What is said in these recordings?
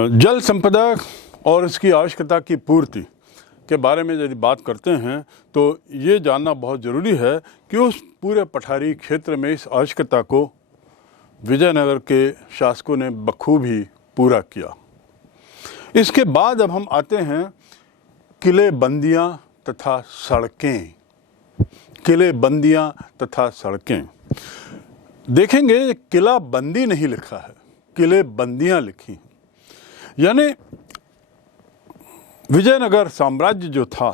जल संपदा और इसकी आवश्यकता की पूर्ति के बारे में यदि बात करते हैं तो ये जानना बहुत ज़रूरी है कि उस पूरे पठारी क्षेत्र में इस आवश्यकता को विजयनगर के शासकों ने बखूबी पूरा किया। इसके बाद अब हम आते हैं किले बंदियाँ तथा सड़कें। किले बंदियाँ तथा सड़कें देखेंगे, किला बंदी नहीं लिखा है, किले बंदियाँ लिखी हैं। यानी विजयनगर साम्राज्य जो था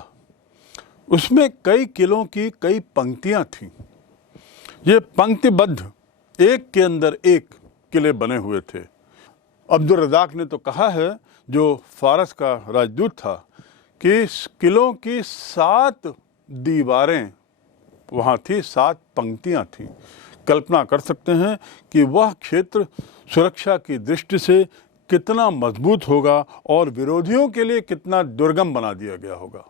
उसमें कई किलों की कई पंक्तियां थीं। ये पंक्तिबद्ध एक के अंदर एक किले बने हुए थे। अब्दुल रज़ाक ने तो कहा है, जो फारस का राजदूत था, कि इस किलों की 7 दीवारें वहाँ थी, 7 पंक्तियां थीं। कल्पना कर सकते हैं कि वह क्षेत्र सुरक्षा की दृष्टि से कितना मजबूत होगा और विरोधियों के लिए कितना दुर्गम बना दिया गया होगा।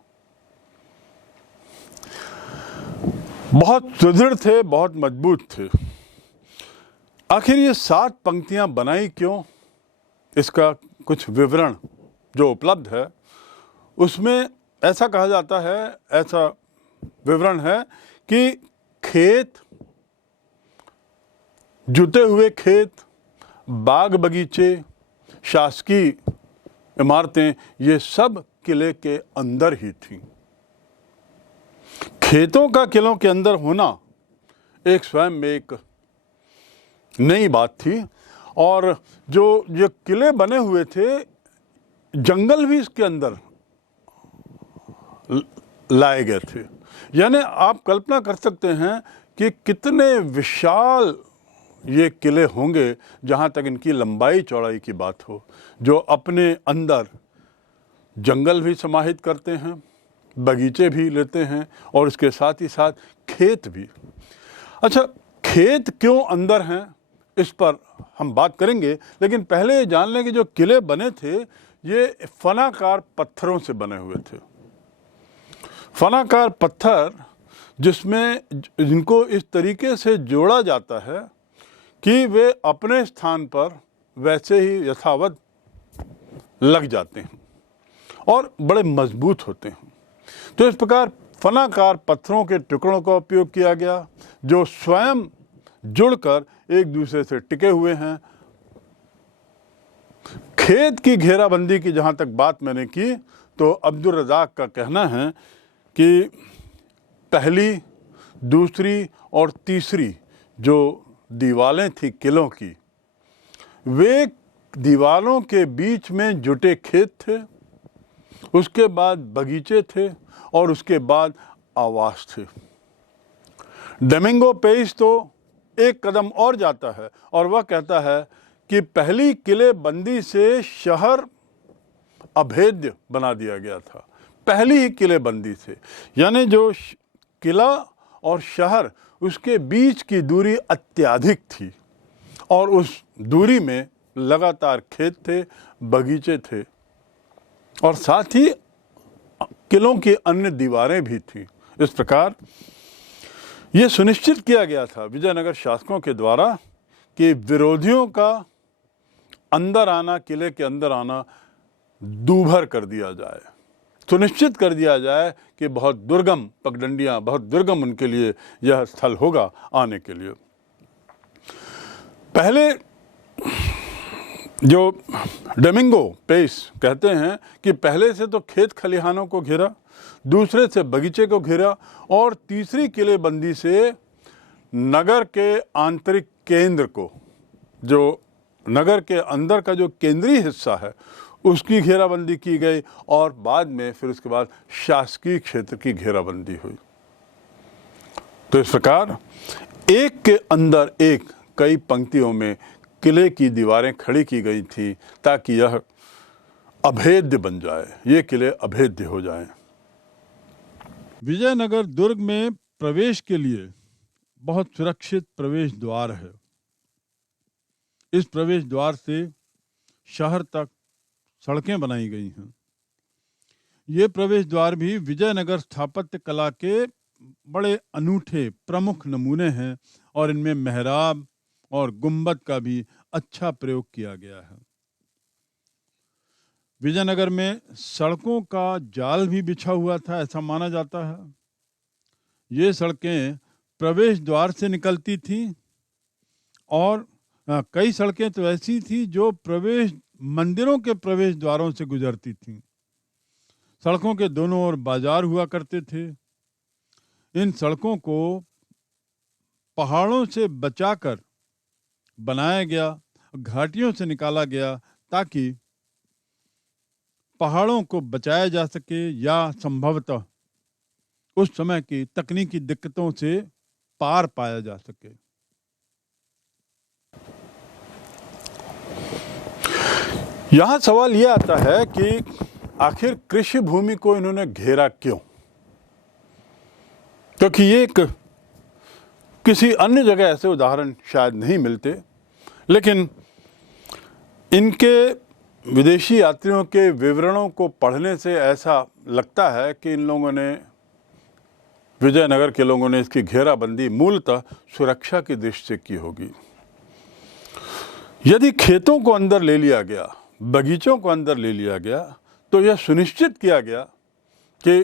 बहुत सुदृढ़ थे, बहुत मजबूत थे। आखिर ये 7 पंक्तियां बनाई क्यों, इसका कुछ विवरण जो उपलब्ध है उसमें ऐसा कहा जाता है, ऐसा विवरण है कि खेत, जुते हुए खेत, बाग बगीचे, शासकीय इमारतें, ये सब किले के अंदर ही थीं। खेतों का किलों के अंदर होना एक स्वयं में एक नई बात थी। और जो किले बने हुए थे, जंगल भी इसके अंदर लाए गए थे। यानी आप कल्पना कर सकते हैं कि कितने विशाल ये किले होंगे, जहाँ तक इनकी लंबाई चौड़ाई की बात हो, जो अपने अंदर जंगल भी समाहित करते हैं, बगीचे भी लेते हैं और इसके साथ ही साथ खेत भी। अच्छा, खेत क्यों अंदर हैं इस पर हम बात करेंगे, लेकिन पहले ये जान लें कि जो किले बने थे ये फनाकार पत्थरों से बने हुए थे। फनाकार पत्थर जिसमें जिनको इस तरीके से जोड़ा जाता है कि वे अपने स्थान पर वैसे ही यथावत लग जाते हैं और बड़े मजबूत होते हैं। तो इस प्रकार फनाकार पत्थरों के टुकड़ों का उपयोग किया गया, जो स्वयं जुड़कर एक दूसरे से टिके हुए हैं। खेत की घेराबंदी की जहाँ तक बात मैंने की, तो अब्दुल रज़ाक का कहना है कि पहली, दूसरी और तीसरी जो दीवारें थी किलों की, वे दीवारों के बीच में जुटे खेत थे, उसके बाद बगीचे थे और उसके बाद आवास थे। डोमिंगो पेइस तो एक कदम और जाता है और वह कहता है कि पहली किले बंदी से शहर अभेद्य बना दिया गया था। पहली ही किले बंदी से, यानी जो किला और शहर, उसके बीच की दूरी अत्यधिक थी और उस दूरी में लगातार खेत थे, बगीचे थे और साथ ही किलों की अन्य दीवारें भी थीं। इस प्रकार ये सुनिश्चित किया गया था विजयनगर शासकों के द्वारा कि विरोधियों का अंदर आना, किले के अंदर आना दूभर कर दिया जाए, सुनिश्चित कर दिया जाए कि बहुत दुर्गम पगडंडियां, बहुत दुर्गम उनके लिए यह स्थल होगा आने के लिए। पहले जो डोमिंगो पेइस कहते हैं कि पहले से तो खेत खलिहानों को घेरा, दूसरे से बगीचे को घेरा और तीसरी किलेबंदी से नगर के आंतरिक केंद्र को, जो नगर के अंदर का जो केंद्रीय हिस्सा है, उसकी घेराबंदी की गई और बाद में फिर उसके बाद शासकीय क्षेत्र की घेराबंदी हुई। तो इस प्रकार एक के अंदर एक कई पंक्तियों में किले की दीवारें खड़ी की गई थी ताकि यह अभेद्य बन जाए, ये किले अभेद्य हो जाएं। विजयनगर दुर्ग में प्रवेश के लिए बहुत सुरक्षित प्रवेश द्वार है। इस प्रवेश द्वार से शहर तक सड़कें बनाई गई हैं। ये प्रवेश द्वार भी विजयनगर स्थापत्य कला के बड़े अनूठे प्रमुख नमूने हैं और इनमें मेहराब और गुंबद का भी अच्छा प्रयोग किया गया है। विजयनगर में सड़कों का जाल भी बिछा हुआ था, ऐसा माना जाता है। ये सड़कें प्रवेश द्वार से निकलती थीं और कई सड़कें तो ऐसी थी जो मंदिरों के प्रवेश द्वारों से गुजरती थीं। सड़कों के दोनों ओर बाजार हुआ करते थे। इन सड़कों को पहाड़ों से बचाकर बनाया गया, घाटियों से निकाला गया ताकि पहाड़ों को बचाया जा सके या संभवतः उस समय की तकनीकी दिक्कतों से पार पाया जा सके। यहां सवाल यह आता है कि आखिर कृषि भूमि को इन्होंने घेरा क्यों? क्योंकि ये किसी अन्य जगह ऐसे उदाहरण शायद नहीं मिलते, लेकिन इनके विदेशी यात्रियों के विवरणों को पढ़ने से ऐसा लगता है कि इन लोगों ने, विजयनगर के लोगों ने, इसकी घेराबंदी मूलतः सुरक्षा की दृष्टि से की होगी। यदि खेतों को अंदर ले लिया गया, बगीचों को अंदर ले लिया गया, तो यह सुनिश्चित किया गया कि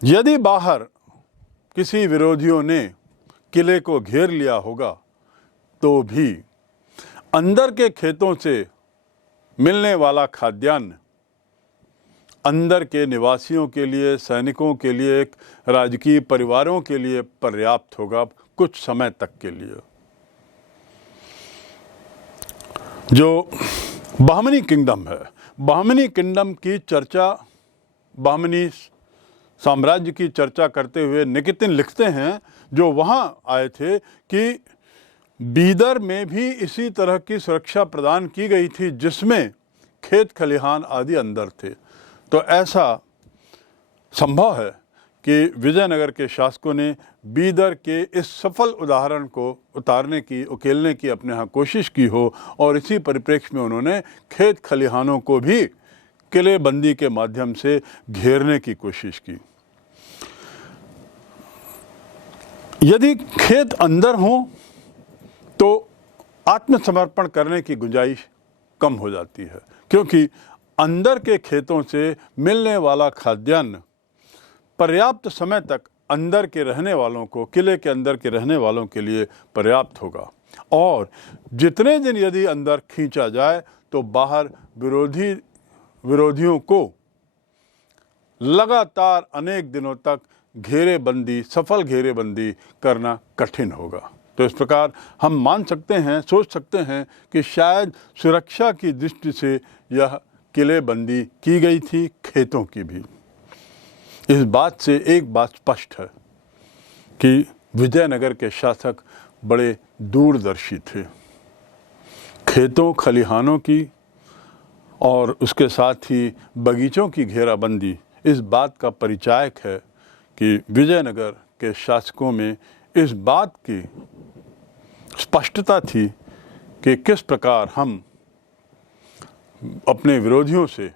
यदि बाहर किसी विरोधियों ने किले को घेर लिया होगा तो भी अंदर के खेतों से मिलने वाला खाद्यान्न अंदर के निवासियों के लिए, सैनिकों के लिए, राजकीय परिवारों के लिए पर्याप्त होगा कुछ समय तक के लिए। जो बहमनी किंगडम है, बहमनी किंगडम की चर्चा, बहमनी साम्राज्य की चर्चा करते हुए निकितिन लिखते हैं, जो वहाँ आए थे, कि बीदर में भी इसी तरह की सुरक्षा प्रदान की गई थी जिसमें खेत खलिहान आदि अंदर थे। तो ऐसा संभव है कि विजयनगर के शासकों ने बीदर के इस सफल उदाहरण को उकेलने की अपने यहाँ कोशिश की हो और इसी परिप्रेक्ष्य में उन्होंने खेत खलिहानों को भी किलेबंदी के माध्यम से घेरने की कोशिश की। यदि खेत अंदर हो तो आत्मसमर्पण करने की गुंजाइश कम हो जाती है, क्योंकि अंदर के खेतों से मिलने वाला खाद्यान्न पर्याप्त समय तक अंदर के रहने वालों को, किले के अंदर के रहने वालों के लिए पर्याप्त होगा। और जितने दिन यदि अंदर खींचा जाए तो बाहर विरोधियों को लगातार अनेक दिनों तक सफल घेरेबंदी करना कठिन होगा। तो इस प्रकार हम मान सकते हैं, सोच सकते हैं कि शायद सुरक्षा की दृष्टि से यह किलेबंदी की गई थी, खेतों की भी। इस बात से एक बात स्पष्ट है कि विजयनगर के शासक बड़े दूरदर्शी थे। खेतों खलिहानों की और उसके साथ ही बगीचों की घेराबंदी इस बात का परिचायक है कि विजयनगर के शासकों में इस बात की स्पष्टता थी कि किस प्रकार हम अपने विरोधियों से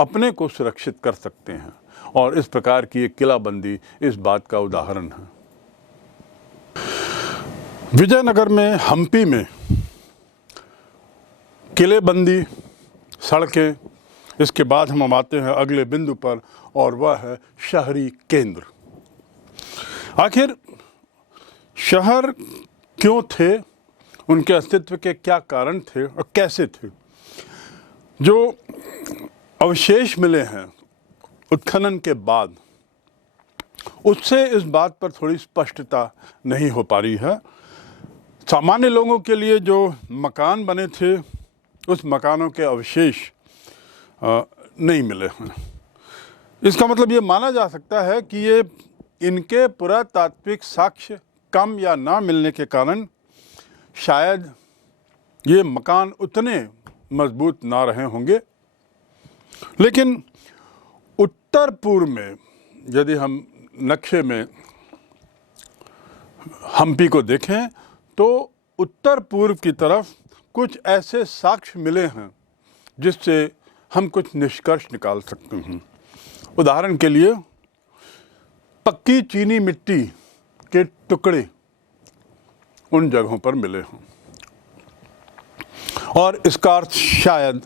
अपने को सुरक्षित कर सकते हैं, और इस प्रकार की एक किलाबंदी इस बात का उदाहरण है। विजयनगर में, हम्पी में किलेबंदी, सड़कें, इसके बाद हम आते हैं अगले बिंदु पर, और वह है शहरी केंद्र। आखिर शहर क्यों थे, उनके अस्तित्व के क्या कारण थे और कैसे थे? जो अवशेष मिले हैं उत्खनन के बाद, उससे इस बात पर थोड़ी स्पष्टता नहीं हो पा रही है। सामान्य लोगों के लिए जो मकान बने थे, उस मकानों के अवशेष नहीं मिले हैं। इसका मतलब ये माना जा सकता है कि ये इनके पुरातात्विक साक्ष्य कम या ना मिलने के कारण शायद ये मकान उतने मजबूत ना रहे होंगे। लेकिन उत्तर पूर्व में यदि हम नक्शे में हम्पी को देखें तो उत्तर पूर्व की तरफ कुछ ऐसे साक्ष्य मिले हैं जिससे हम कुछ निष्कर्ष निकाल सकते हैं। उदाहरण के लिए पक्की चीनी मिट्टी के टुकड़े उन जगहों पर मिले हैं, और इसका अर्थ शायद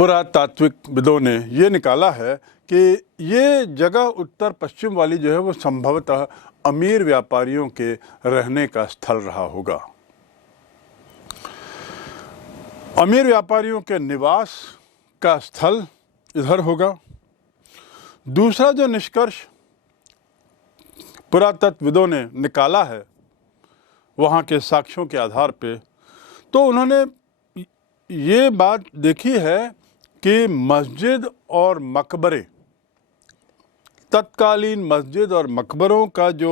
पुरातात्विकविदों ने ये निकाला है कि ये जगह उत्तर पश्चिम वाली जो है वो संभवतः अमीर व्यापारियों के रहने का स्थल रहा होगा। अमीर व्यापारियों के निवास का स्थल इधर होगा। दूसरा जो निष्कर्ष पुरातत्वविदों ने निकाला है वहाँ के साक्ष्यों के आधार पे, तो उन्होंने ये बात देखी है कि मस्जिद और मकबरे, तत्कालीन मस्जिद और मकबरों का जो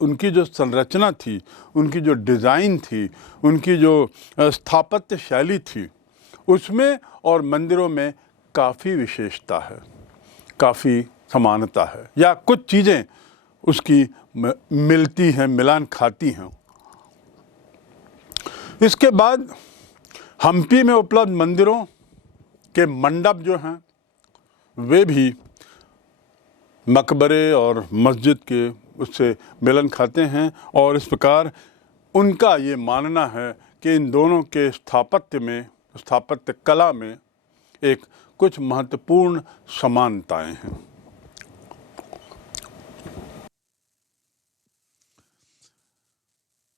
उनकी जो संरचना थी, उनकी जो डिज़ाइन थी, उनकी जो स्थापत्य शैली थी, उसमें और मंदिरों में काफ़ी विशेषता है, काफ़ी समानता है, या कुछ चीज़ें उसकी मिलती हैं, मिलान खाती हैं। इसके बाद हम्पी में उपलब्ध मंदिरों के मंडप जो हैं वे भी मकबरे और मस्जिद के उससे मिलन खाते हैं, और इस प्रकार उनका ये मानना है कि इन दोनों के स्थापत्य कला में एक कुछ महत्वपूर्ण समानताएं हैं।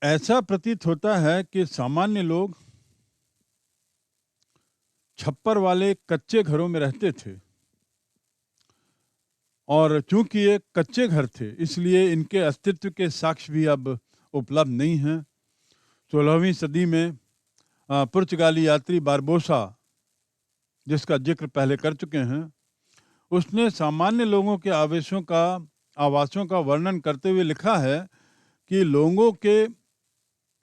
ऐसा प्रतीत होता है कि सामान्य लोग छप्पर वाले कच्चे घरों में रहते थे, और चूंकि ये कच्चे घर थे इसलिए इनके अस्तित्व के साक्ष्य भी अब उपलब्ध नहीं हैं। 16वीं सदी में पुर्तगाली यात्री बारबोसा, जिसका जिक्र पहले कर चुके हैं, उसने सामान्य लोगों के आवासों का वर्णन करते हुए लिखा है कि लोगों के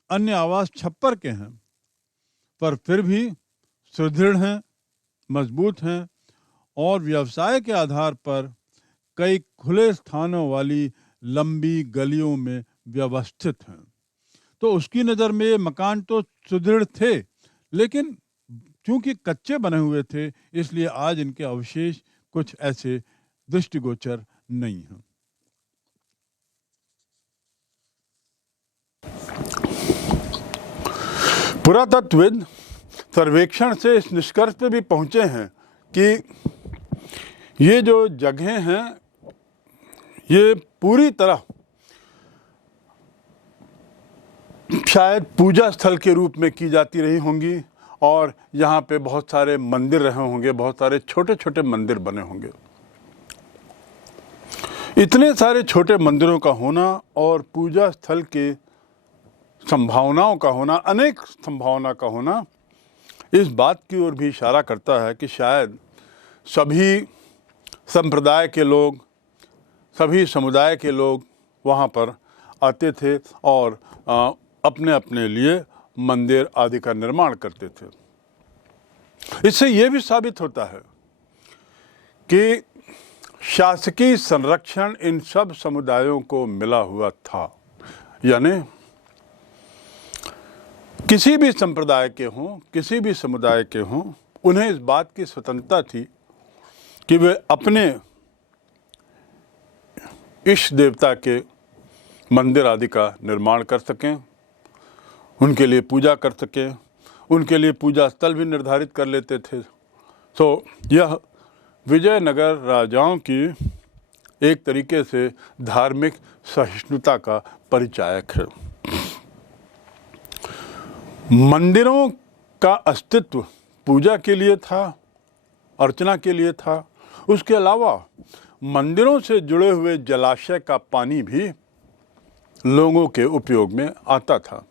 अन्य आवास छप्पर के हैं, पर फिर भी सुदृढ़ हैं, मजबूत हैं, और व्यवसाय के आधार पर कई खुले स्थानों वाली लंबी गलियों में व्यवस्थित हैं। तो उसकी नज़र में ये मकान तो सुदृढ़ थे, लेकिन चूंकि कच्चे बने हुए थे इसलिए आज इनके अवशेष कुछ ऐसे दृष्टिगोचर नहीं हैं। पुरातत्वविद सर्वेक्षण से इस निष्कर्ष पे भी पहुंचे हैं कि ये जो जगहें हैं ये पूरी तरह शायद पूजा स्थल के रूप में की जाती रही होंगी, और यहाँ पे बहुत सारे मंदिर रहे होंगे, बहुत सारे छोटे छोटे मंदिर बने होंगे। इतने सारे छोटे मंदिरों का होना और पूजा स्थल के संभावनाओं का होना, अनेक संभावना का होना, इस बात की ओर भी इशारा करता है कि शायद सभी संप्रदाय के लोग, सभी समुदाय के लोग वहाँ पर आते थे और अपने अपने लिए मंदिर आदि का निर्माण करते थे। इससे ये भी साबित होता है कि शासकीय संरक्षण इन सब समुदायों को मिला हुआ था, यानी किसी भी संप्रदाय के हों, किसी भी समुदाय के हों, उन्हें इस बात की स्वतंत्रता थी कि वे अपने इष्ट देवता के मंदिर आदि का निर्माण कर सकें, उनके लिए पूजा कर सकें, उनके लिए पूजा स्थल भी निर्धारित कर लेते थे। तो यह विजयनगर राजाओं की एक तरीके से धार्मिक सहिष्णुता का परिचायक है। मंदिरों का अस्तित्व पूजा के लिए था, अर्चना के लिए था। उसके अलावा मंदिरों से जुड़े हुए जलाशय का पानी भी लोगों के उपयोग में आता था।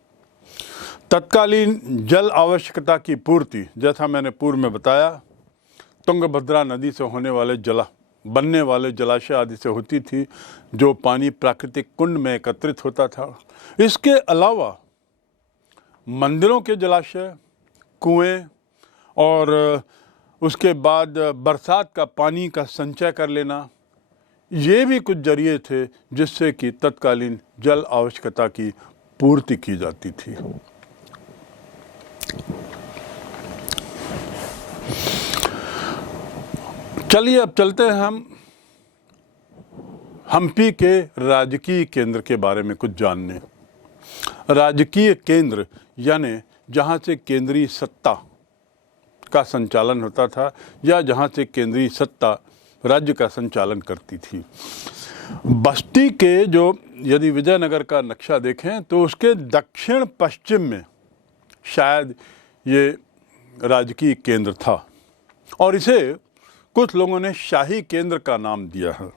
तत्कालीन जल आवश्यकता की पूर्ति, जैसा मैंने पूर्व में बताया, तुंगभद्रा नदी से बनने वाले जलाशय आदि से होती थी, जो पानी प्राकृतिक कुंड में एकत्रित होता था। इसके अलावा मंदिरों के जलाशय, कुएं, और उसके बाद बरसात का पानी का संचय कर लेना, ये भी कुछ जरिए थे जिससे कि तत्कालीन जल आवश्यकता की पूर्ति की जाती थी। चलिए अब चलते हैं हम हम्पी के राजकीय केंद्र के बारे में कुछ जानने। राजकीय केंद्र यानी जहाँ से केंद्रीय सत्ता का संचालन होता था या जहाँ से केंद्रीय सत्ता राज्य का संचालन करती थी। बस्ती के जो यदि विजयनगर का नक्शा देखें तो उसके दक्षिण पश्चिम में शायद ये राजकीय केंद्र था और इसे कुछ लोगों ने शाही केंद्र का नाम दिया है।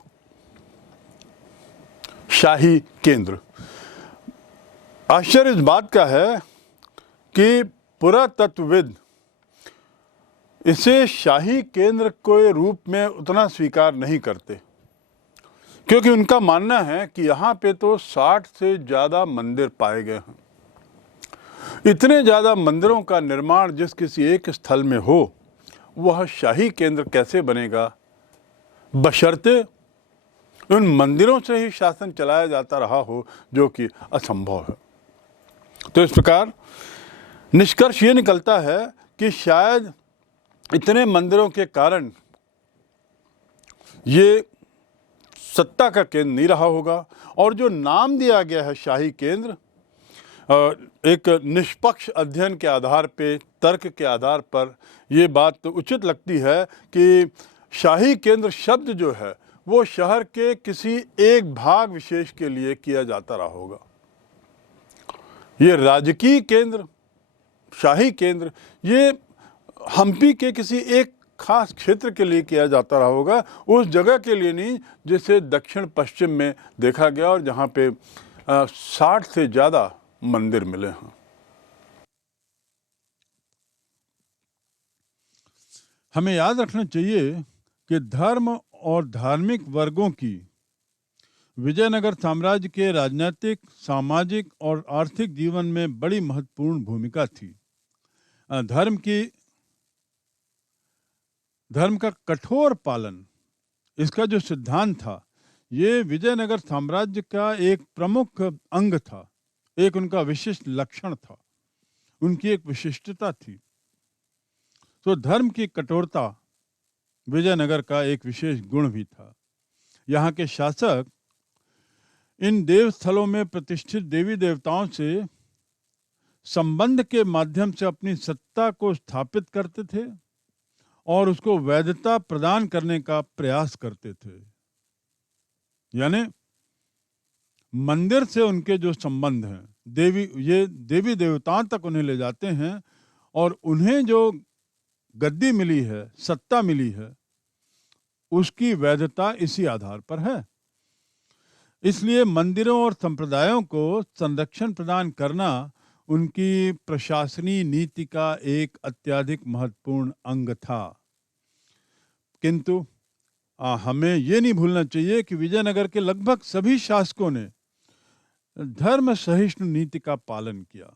शाही केंद्र। आश्चर्य इस बात का है कि पुरातत्वविद इसे शाही केंद्र के रूप में उतना स्वीकार नहीं करते, क्योंकि उनका मानना है कि यहाँ पे तो 60 से ज़्यादा मंदिर पाए गए हैं। इतने ज़्यादा मंदिरों का निर्माण जिस किसी एक स्थल में हो वह शाही केंद्र कैसे बनेगा, बशर्ते उन मंदिरों से ही शासन चलाया जाता रहा हो, जो कि असंभव है। तो इस प्रकार निष्कर्ष ये निकलता है कि शायद इतने मंदिरों के कारण ये सत्ता का केंद्र नहीं रहा होगा और जो नाम दिया गया है शाही केंद्र, एक निष्पक्ष अध्ययन के आधार पे, तर्क के आधार पर ये बात तो उचित लगती है कि शाही केंद्र शब्द जो है वो शहर के किसी एक भाग विशेष के लिए किया जाता रहा होगा। ये राजकीय केंद्र, शाही केंद्र, ये हम्पी के किसी एक खास क्षेत्र के लिए किया जाता रहा होगा, उस जगह के लिए नहीं जिसे दक्षिण पश्चिम में देखा गया और जहाँ पे 60 से ज़्यादा मंदिर मिले हैं। हमें याद रखना चाहिए कि धर्म और धार्मिक वर्गों की विजयनगर साम्राज्य के राजनीतिक, सामाजिक और आर्थिक जीवन में बड़ी महत्वपूर्ण भूमिका थी। धर्म का कठोर पालन, इसका जो सिद्धांत था, ये विजयनगर साम्राज्य का एक प्रमुख अंग था, एक उनका विशिष्ट लक्षण था, उनकी एक विशिष्टता थी। तो धर्म की कठोरता विजयनगर का एक विशेष गुण भी था। यहाँ के शासक इन देवस्थलों में प्रतिष्ठित देवी देवताओं से संबंध के माध्यम से अपनी सत्ता को स्थापित करते थे और उसको वैधता प्रदान करने का प्रयास करते थे। यानी मंदिर से उनके जो संबंध हैं, देवी देवताओं तक उन्हें ले जाते हैं और उन्हें जो गद्दी मिली है, सत्ता मिली है, उसकी वैधता इसी आधार पर है। इसलिए मंदिरों और संप्रदायों को संरक्षण प्रदान करना उनकी प्रशासनिक नीति का एक अत्यधिक महत्वपूर्ण अंग था। किंतु हमें ये नहीं भूलना चाहिए कि विजयनगर के लगभग सभी शासकों ने धर्म सहिष्णु नीति का पालन किया।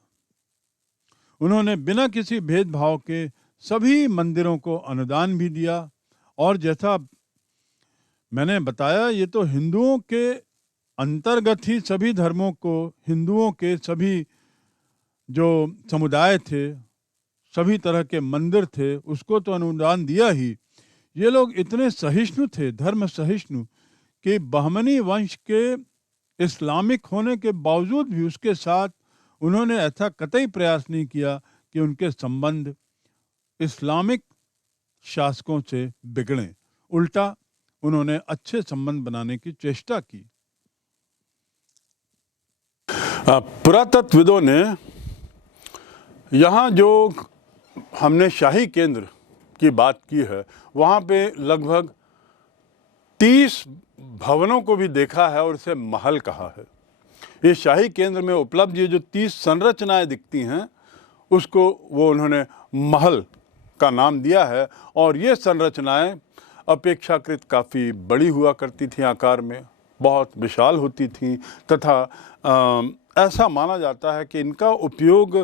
उन्होंने बिना किसी भेदभाव के सभी मंदिरों को अनुदान भी दिया और जैसा मैंने बताया, ये तो हिंदुओं के अंतर्गत ही सभी धर्मों को, हिंदुओं के सभी जो समुदाय थे, सभी तरह के मंदिर थे, उसको तो अनुदान दिया ही। ये लोग इतने सहिष्णु थे, धर्म सहिष्णु, कि बहमनी वंश के इस्लामिक होने के बावजूद भी उसके साथ उन्होंने ऐसा कतई प्रयास नहीं किया कि उनके संबंध इस्लामिक शासकों से बिगड़ें। उल्टा उन्होंने अच्छे संबंध बनाने की चेष्टा की। पुरातत्वविदों ने यहाँ जो हमने शाही केंद्र की बात की है, वहाँ पे लगभग 30 भवनों को भी देखा है और इसे महल कहा है। ये शाही केंद्र में उपलब्ध ये जो 30 संरचनाएं दिखती हैं, उसको वो उन्होंने महल का नाम दिया है और ये संरचनाएं अपेक्षाकृत काफ़ी बड़ी हुआ करती थी, आकार में बहुत विशाल होती थी तथा ऐसा माना जाता है कि इनका उपयोग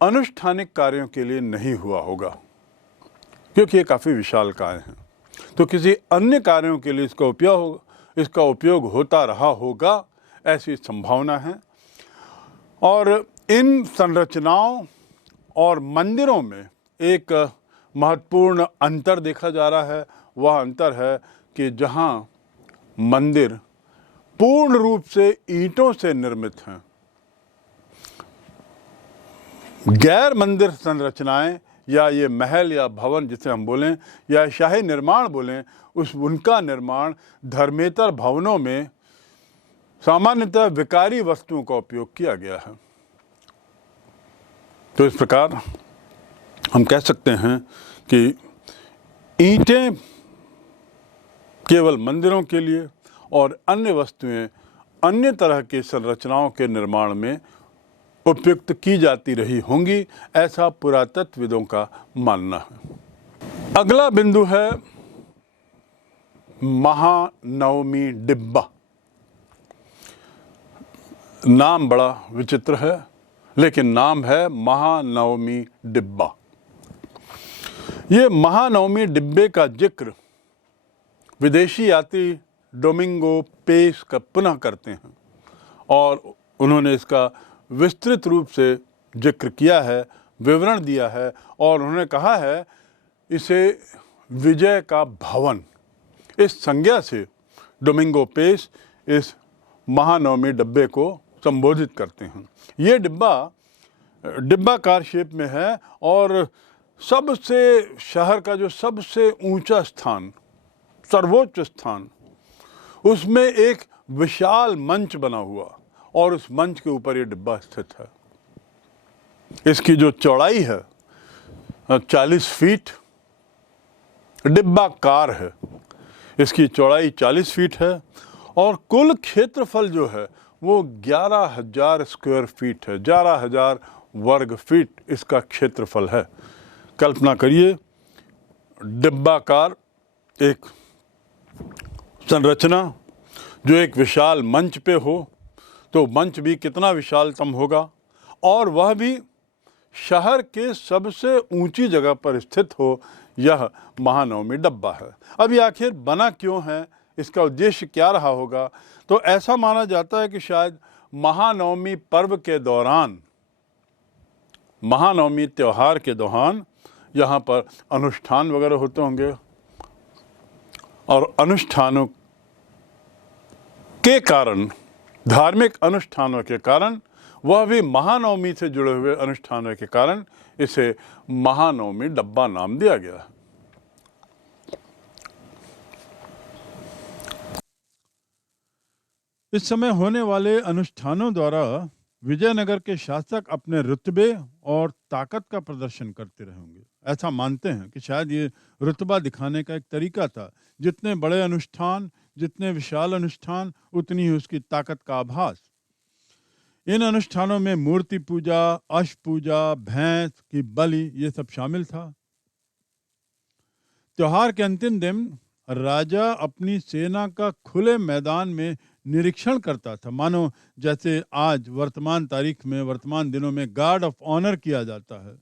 अनुष्ठानिक कार्यों के लिए नहीं हुआ होगा, क्योंकि ये काफ़ी विशालकाय हैं। तो किसी अन्य कार्यों के लिए इसका उपयोग होता रहा होगा, ऐसी संभावना है। और इन संरचनाओं और मंदिरों में एक महत्वपूर्ण अंतर देखा जा रहा है। वह अंतर है कि जहाँ मंदिर पूर्ण रूप से ईंटों से निर्मित हैं, गैर मंदिर संरचनाएं या ये महल या भवन जिसे हम बोलें या शाही निर्माण बोलें, उनका निर्माण धर्मेतर भवनों में सामान्यतः विकारी वस्तुओं का उपयोग किया गया है। तो इस प्रकार हम कह सकते हैं कि ईंटें केवल मंदिरों के लिए और अन्य वस्तुएं अन्य तरह की संरचनाओं के निर्माण में उपयुक्त की जाती रही होंगी, ऐसा पुरातत्वविदों का मानना है। अगला बिंदु है महानवमी डिब्बा। नाम बड़ा विचित्र है, लेकिन नाम है महानवमी डिब्बा। ये महानवमी डिब्बे का जिक्र विदेशी यात्री डोमिंगो पेस का पुनः करते हैं और उन्होंने इसका विस्तृत रूप से जिक्र किया है, विवरण दिया है और उन्होंने कहा है इसे विजय का भवन, इस संज्ञा से डोमिंगो पेस इस महानवमी डिब्बे को संबोधित करते हैं। ये डिब्बाकार शेप में है और सबसे शहर का जो सबसे ऊंचा स्थान, सर्वोच्च स्थान, उसमें एक विशाल मंच बना हुआ और उस मंच के ऊपर ये डिब्बा स्थित है। इसकी जो चौड़ाई है 40 फीट, डिब्बाकार है, इसकी चौड़ाई 40 फीट है और कुल क्षेत्रफल जो है वो 11,000 स्क्वायर फीट है। 11,000 वर्ग फीट इसका क्षेत्रफल है। कल्पना करिए, डिब्बाकार एक संरचना जो एक विशाल मंच पे हो, तो मंच भी कितना विशालतम होगा और वह भी शहर के सबसे ऊंची जगह पर स्थित हो। यह महानवमी डिब्बा है। अब ये आखिर बना क्यों है, इसका उद्देश्य क्या रहा होगा? तो ऐसा माना जाता है कि शायद महानवमी पर्व के दौरान, महानवमी त्यौहार के दौरान यहाँ पर अनुष्ठान वगैरह होते होंगे और अनुष्ठानों के कारण, धार्मिक अनुष्ठानों के कारण, वह भी महानवमी से जुड़े हुए अनुष्ठानों के कारण इसे महानवमी डिब्बा नाम दिया गया है। इस समय होने वाले अनुष्ठानों द्वारा विजयनगर के शासक अपने रुतबे और ताकत का प्रदर्शन करते रहेंगे। ऐसा मानते हैं कि शायद ये रुतबा दिखाने का एक तरीका था। जितने बड़े अनुष्ठान, जितने विशाल अनुष्ठान, उतनी ही उसकी ताकत का आभास। इन अनुष्ठानों में मूर्ति पूजा, अश्व पूजा, भैंस की बलि, ये सब शामिल था। त्योहार के अंतिम दिन राजा अपनी सेना का खुले मैदान में निरीक्षण करता था, मानो जैसे आज वर्तमान तारीख में, वर्तमान दिनों में गार्ड ऑफ ऑनर किया जाता है।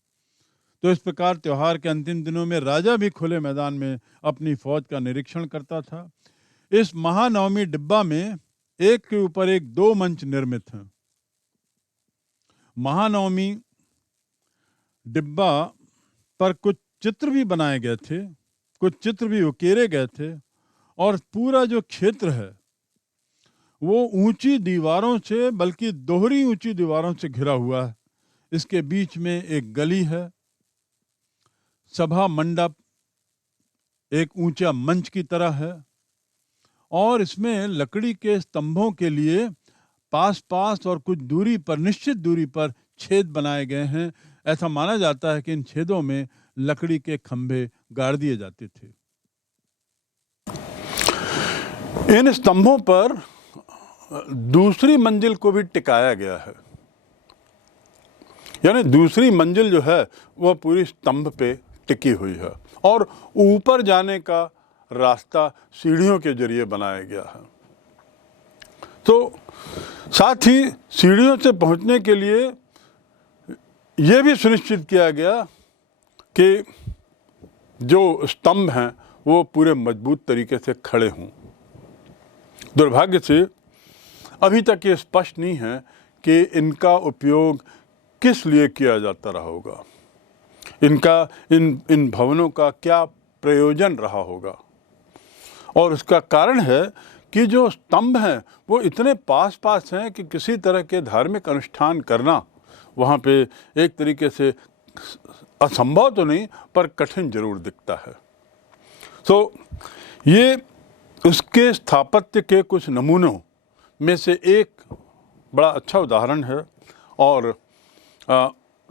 तो इस प्रकार त्योहार के अंतिम दिनों में राजा भी खुले मैदान में अपनी फौज का निरीक्षण करता था। इस महानवमी डिब्बा में एक के ऊपर एक 2 मंच निर्मित हैं। महानवमी डिब्बा पर कुछ चित्र भी बनाए गए थे, कुछ चित्र भी उकेरे गए थे और पूरा जो क्षेत्र है वो ऊंची दीवारों से, बल्कि दोहरी ऊंची दीवारों से घिरा हुआ है। इसके बीच में एक गली है, सभा मंडप एक ऊंचा मंच की तरह है और इसमें लकड़ी के स्तंभों के लिए पास पास और कुछ दूरी पर, निश्चित दूरी पर छेद बनाए गए हैं। ऐसा माना जाता है कि इन छेदों में लकड़ी के खंभे गाड़ दिए जाते थे। इन स्तंभों पर दूसरी मंजिल को भी टिकाया गया है, यानी दूसरी मंजिल जो है वह पूरी स्तंभ पे टिकी हुई है और ऊपर जाने का रास्ता सीढ़ियों के जरिए बनाया गया है। तो साथ ही सीढ़ियों से पहुंचने के लिए यह भी सुनिश्चित किया गया कि जो स्तंभ हैं वो पूरे मजबूत तरीके से खड़े हों। दुर्भाग्य से अभी तक ये स्पष्ट नहीं है कि इनका उपयोग किस लिए किया जाता रहा होगा, इन भवनों का क्या प्रयोजन रहा होगा। और इसका कारण है कि जो स्तंभ हैं वो इतने पास पास हैं कि किसी तरह के धार्मिक अनुष्ठान करना वहाँ पे एक तरीके से असंभव तो नहीं पर कठिन जरूर दिखता है। तो ये उसके स्थापत्य के कुछ नमूनों में से एक बड़ा अच्छा उदाहरण है और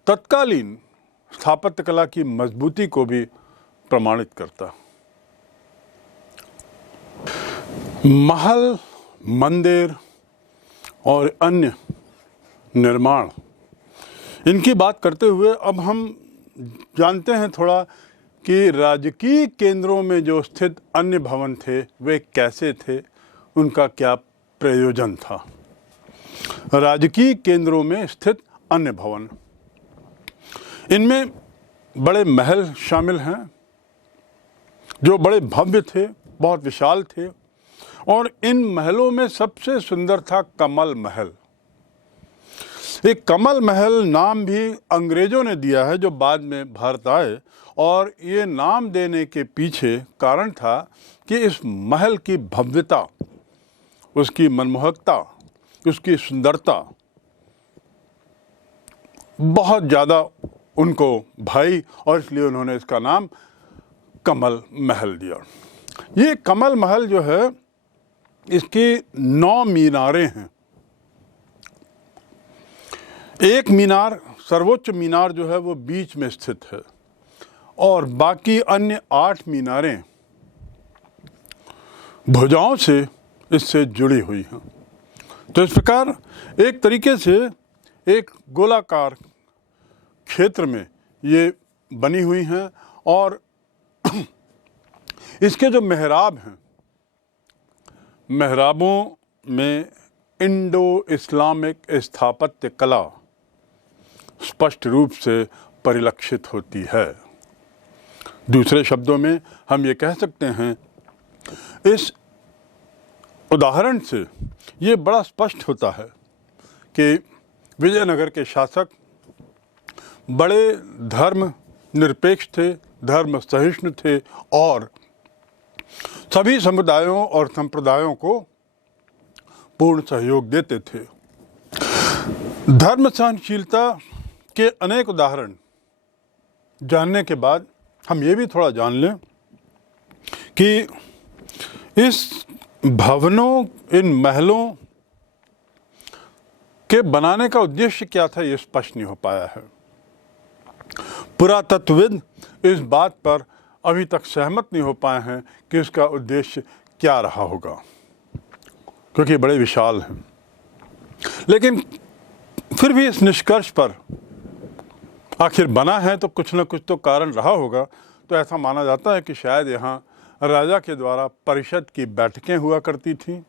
तत्कालीन स्थापत्य कला की मजबूती को भी प्रमाणित करता। महल, मंदिर और अन्य निर्माण, इनकी बात करते हुए अब हम जानते हैं थोड़ा कि राजकीय केंद्रों में जो स्थित अन्य भवन थे वे कैसे थे, उनका क्या प्रयोजन था। राजकीय केंद्रों में स्थित अन्य भवन, इनमें बड़े महल शामिल हैं जो बड़े भव्य थे, बहुत विशाल थे, और इन महलों में सबसे सुंदर था कमल महल। एक कमल महल नाम भी अंग्रेजों ने दिया है जो बाद में भारत आए, और ये नाम देने के पीछे कारण था कि इस महल की भव्यता, उसकी मनमोहकता, उसकी सुंदरता बहुत ज़्यादा उनको भाई, और इसलिए उन्होंने इसका नाम कमल महल दिया। ये कमल महल जो है, इसकी 9 मीनारें हैं। एक मीनार, सर्वोच्च मीनार जो है वो बीच में स्थित है, और बाकी अन्य 8 मीनारें भुजाओं से इससे जुड़ी हुई हैं। तो इस प्रकार एक तरीके से एक गोलाकार क्षेत्र में ये बनी हुई हैं, और इसके जो मेहराब हैं, मेहराबों में इंडो इस्लामिक स्थापत्य कला स्पष्ट रूप से परिलक्षित होती है। दूसरे शब्दों में हम ये कह सकते हैं, इस उदाहरण से ये बड़ा स्पष्ट होता है कि विजयनगर के शासक बड़े धर्म निरपेक्ष थे, धर्म सहिष्णु थे, और सभी समुदायों और संप्रदायों को पूर्ण सहयोग देते थे। धर्म सहनशीलता के अनेक उदाहरण जानने के बाद हम ये भी थोड़ा जान लें कि इस भवनों, इन महलों के बनाने का उद्देश्य क्या था, ये स्पष्ट नहीं हो पाया है। पुरातत्वविद इस बात पर अभी तक सहमत नहीं हो पाए हैं कि इसका उद्देश्य क्या रहा होगा, क्योंकि बड़े विशाल हैं। लेकिन फिर भी इस निष्कर्ष पर आखिर बना है तो कुछ न कुछ तो कारण रहा होगा। तो ऐसा माना जाता है कि शायद यहाँ राजा के द्वारा परिषद की बैठकें हुआ करती थीं,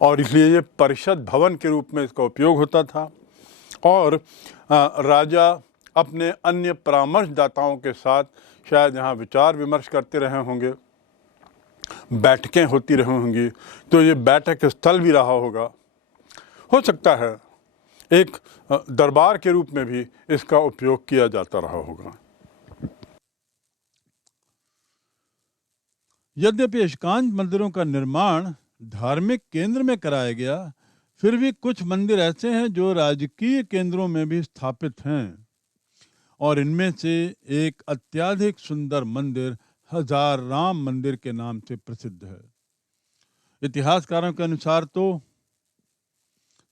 और इसलिए ये परिषद भवन के रूप में इसका उपयोग होता था, और राजा अपने अन्य परामर्शदाताओं के साथ शायद यहाँ विचार विमर्श करते रहे होंगे, बैठकें होती रही होंगी, तो ये बैठक स्थल भी रहा होगा। हो सकता है एक दरबार के रूप में भी इसका उपयोग किया जाता रहा होगा। यद्यपि एकांत मंदिरों का निर्माण धार्मिक केंद्र में कराया गया, फिर भी कुछ मंदिर ऐसे हैं जो राजकीय केंद्रों में भी स्थापित हैं, और इनमें से एक अत्यधिक सुंदर मंदिर हजार राम मंदिर के नाम से प्रसिद्ध है। इतिहासकारों के अनुसार तो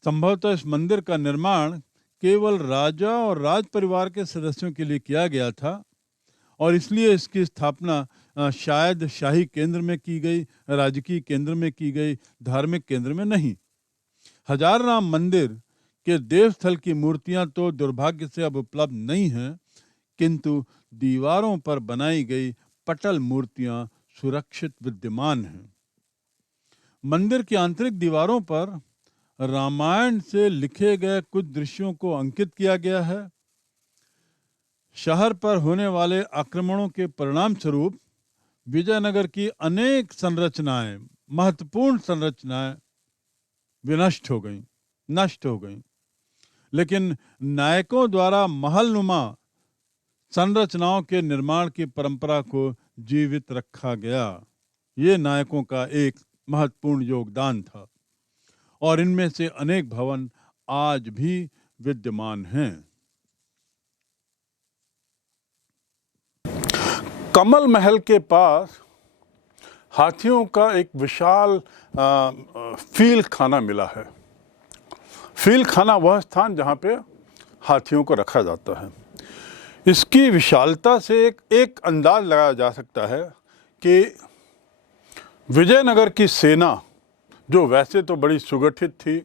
संभवतः इस मंदिर का निर्माण केवल राजा और राज परिवार के सदस्यों के लिए किया गया था, और इसलिए इसकी स्थापना शायद शाही केंद्र में की गई, राजकीय केंद्र में की गई, धार्मिक केंद्र में नहीं। हजार राम मंदिर के देवस्थल की मूर्तियां तो दुर्भाग्य से अब उपलब्ध नहीं हैं, किंतु दीवारों पर बनाई गई पटल मूर्तियां सुरक्षित विद्यमान हैं। मंदिर की आंतरिक दीवारों पर रामायण से लिखे गए कुछ दृश्यों को अंकित किया गया है। शहर पर होने वाले आक्रमणों के परिणाम स्वरूप विजयनगर की अनेक संरचनाएं, महत्वपूर्ण संरचनाएं विनष्ट हो गईं, नष्ट हो गईं, लेकिन नायकों द्वारा महलनुमा संरचनाओं के निर्माण की परंपरा को जीवित रखा गया। ये नायकों का एक महत्वपूर्ण योगदान था, और इनमें से अनेक भवन आज भी विद्यमान हैं। कमल महल के पास हाथियों का एक विशाल फील खाना मिला है। फील खाना वह स्थान जहाँ पे हाथियों को रखा जाता है। इसकी विशालता से एक अंदाज लगाया जा सकता है कि विजयनगर की सेना, जो वैसे तो बड़ी सुगठित थी,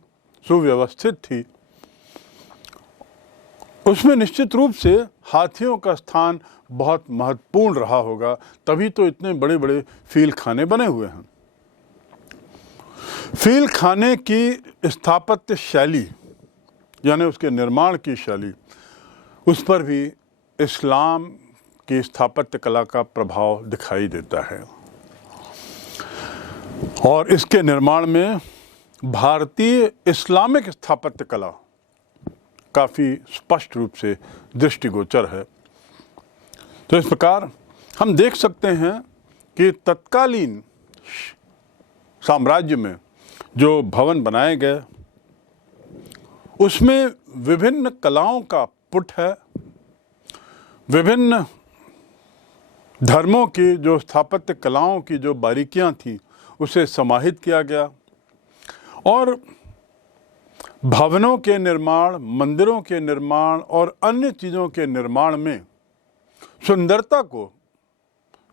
सुव्यवस्थित थी, उसमें निश्चित रूप से हाथियों का स्थान बहुत महत्वपूर्ण रहा होगा, तभी तो इतने बड़े बड़े फील खाने बने हुए हैं। फील खाने की स्थापत्य शैली यानी उसके निर्माण की शैली, उस पर भी इस्लाम की स्थापत्य कला का प्रभाव दिखाई देता है और इसके निर्माण में भारतीय इस्लामिक स्थापत्य कला काफ़ी स्पष्ट रूप से दृष्टिगोचर है। तो इस प्रकार हम देख सकते हैं कि तत्कालीन साम्राज्य में जो भवन बनाए गए उसमें विभिन्न कलाओं का पुट है, विभिन्न धर्मों की जो स्थापत्य कलाओं की जो बारीकियां थी उसे समाहित किया गया और भवनों के निर्माण, मंदिरों के निर्माण और अन्य चीज़ों के निर्माण में सुंदरता को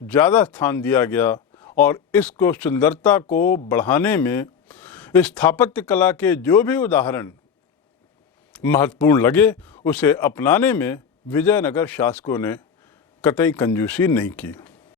ज़्यादा स्थान दिया गया और इसको सुंदरता को बढ़ाने में स्थापत्य कला के जो भी उदाहरण महत्वपूर्ण लगे उसे अपनाने में विजयनगर शासकों ने कतई कंजूसी नहीं की।